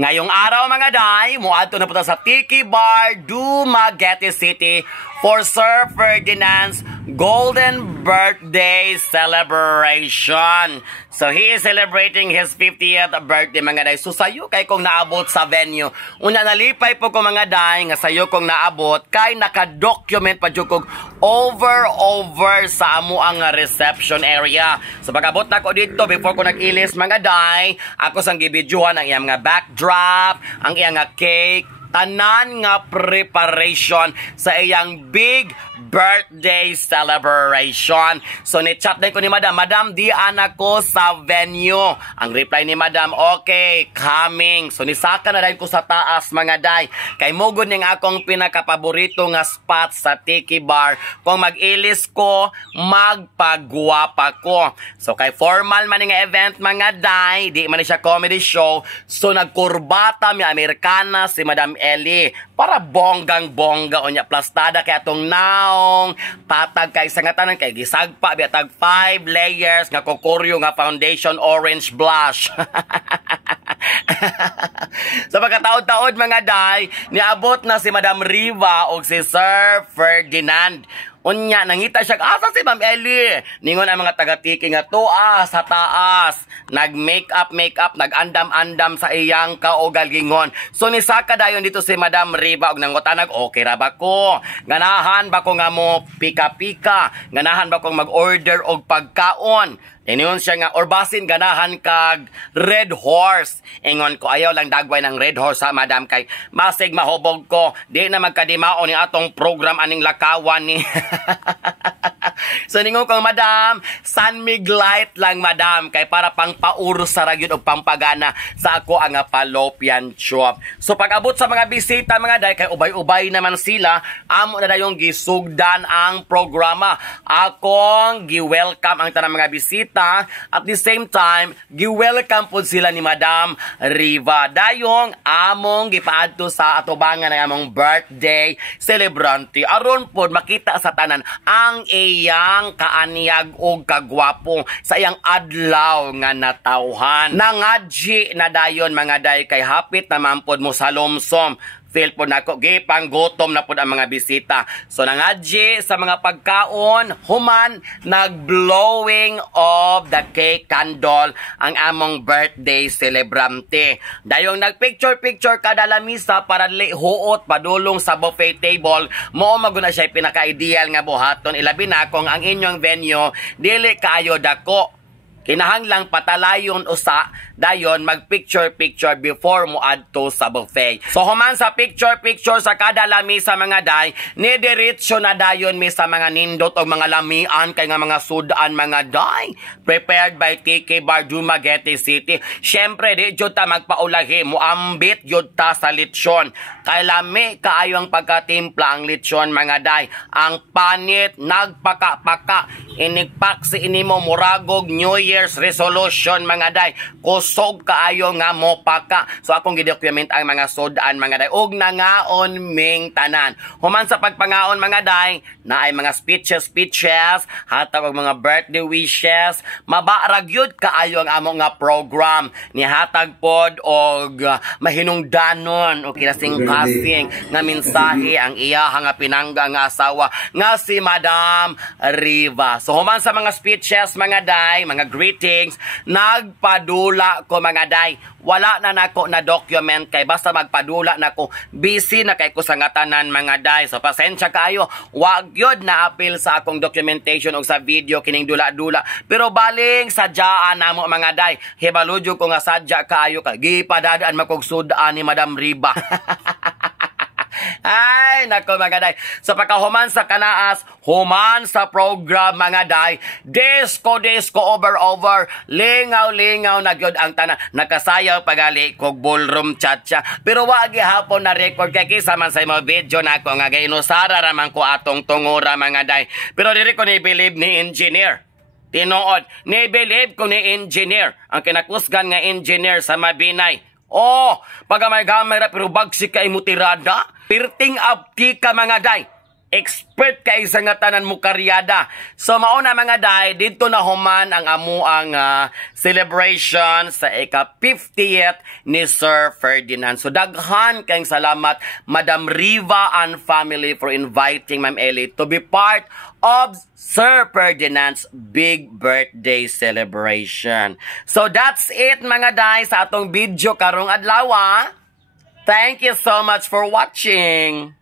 Ngayong araw mga day, muadto na punta sa Tiki Bar, Dumaguete City for Sir Ferdinand's Golden Birthday Celebration. So he is celebrating his 50th birthday mga day. So sayo kay kong naabot sa venue. Una nalipay po ko mga day nga sayo kong naabot kay naka-document pa jud kog over sa amo ang reception area. So pag-abot na ko dito before ko nag-ilis mga day, ako sang gibidyohan ang iyang mga backdrop, ang iyang nga cake, tanan nga preparation sa iyang big birthday celebration. So ni-chat din ko ni Madam, Madam, di anak ko sa venue. Ang reply ni Madam, okay, coming. So nisaka na rin ko sa taas mga day. Kay mugod ning akong pinakapaborito nga spot sa Tiki Bar. Kung mag-ilis ko, magpagwapa ko. So kay formal man nga event mga day, di man siya comedy show. So nagkurbata mi Amerikana si Madam Ellie para bonggang-bongga o niya plastada kay atong naong patag kay sangatanan kay gisagpa biatag 5 layers nga kokoryo nga foundation orange blush. Sa pagkataod-taod mga day, niabot na si Madam Riva o si Sir Ferdinand. Unya, nangita siya, asa si Ma'am Ellie? Ningon ang mga taga-tiki nga tuwa sa taas. Nag-makeup, nag-andam-andam sa iyang kaugalingon. So, nisaka dayon dito si Madam Riva og nangutanag, okay ra ba ko? Ganahan ba ko nga mo pika-pika? Ganahan ba kong mag-order og pagkaon? Inyon siya nga, or basin ganahan kag Red Horse. Ingon ko, ayaw lang dagway ng Red Horse ha, Madam, kay masig mahubog ko. Di na magkadimao ni atong program aning lakawan ni. So ningon ko, Madam, Sunmig Light lang, Madam, kay para pang pauro sa ragyod o pampagana sa ako ang fallopian tube. So pag-abot sa mga bisita mga day, kay ubay-ubay naman sila, amo na dayong gisugdan ang programa. Akong gi-welcome ang tanang mga bisita. At the same time, gi-welcome po sila ni Madam Riva. Dayong among gipaadto sa atubangan ng among birthday celebrante. Aron po makita sa tanan ang iyang kaaniyag o kagwapo sa iyang adlaw nga natawhan. Nangadji na dayon mga day kay hapit naman po mo sa lomsom. Feel po nako, gipang gutom na po ang mga bisita. So nangadji sa mga pagkaon, human, nag-blowing of the cake candle ang among birthday celebrante. Dayong nag-picture-picture kada lamisa para huot padulong sa buffet table, mo maguna siya pinaka-ideal nga buhaton. Ilabi na kung ang inyong venue, dili kaayo dako. Kinahanglang patalayon usa dayon mag-picture-picture before mo adto sa buffet. So human sa picture-picture sa kada lami sa mga day, ni diretso na dayon mi sa mga nindot o mga lamian kay nga mga sudan mga day. Prepared by Tiki Bar, Dumaguete City. Syempre di jud ta magpaulahi, muambit jud ta sa lechon. Kay lami kaayo ang pagkatimpla ang lechon mga day. Ang panit nagpaka-paka, inigpaksi inimo muragog New Year's resolution mga day. Kusog kaayo nga mo paka. So akong gidocument ang mga sudan mga day. Og nangaon ming tanan. Human sa pagpangaon mga day, na ay mga speeches, hatag og mga birthday wishes. Mabarag yun kaayo ang amo nga program. Nihatag pod og mahinungdanon o kinasing-kasing nga mensahe ang iya nga pinangga nga asawa nga si Madam Riva. So human sa mga speeches mga day, mga greetings, nagpadula ko mga day. Wala na nako na document kay basta magpadula nako, busy na kay ko sa ngatanan mga day. So pasensya kayo, wag yun na appeal sa akong documentation o sa video kining dula-dula. Pero baling sadyaan namo mga day. Hibaludyo ko nga sadya kayo kay gipadadaan makogsudan ni Madam Riva. Ay, nako mga day. Sa pagkahuman sa kanaas, human sa program mga day, disco over, lingaw na gyud ang tanan. Nakasayaw pagali kog ballroom cha-cha. Pero wag gihapon na record kay kisa man sa mga video nako nga gainusara raman ko atong tungura mga day. Pero diri ko ni believe ni engineer. Tinuod, ni believe ko ni engineer. Ang kinakusgan nga engineer sa Mabinay. Oh, pag may camera pero bagsik kay mutirada, pirting abti ka mga day. expert kay sa nga tanan mo karyada. So mauna mga day, dito na human ang amuang celebration sa ika-50th ni Sir Ferdinand. So daghan kayong salamat Madam Riva and family for inviting Ma'am Ellie to be part of Sir Ferdinand's big birthday celebration. So that's it mga day sa atong video karong adlaw. Thank you so much for watching.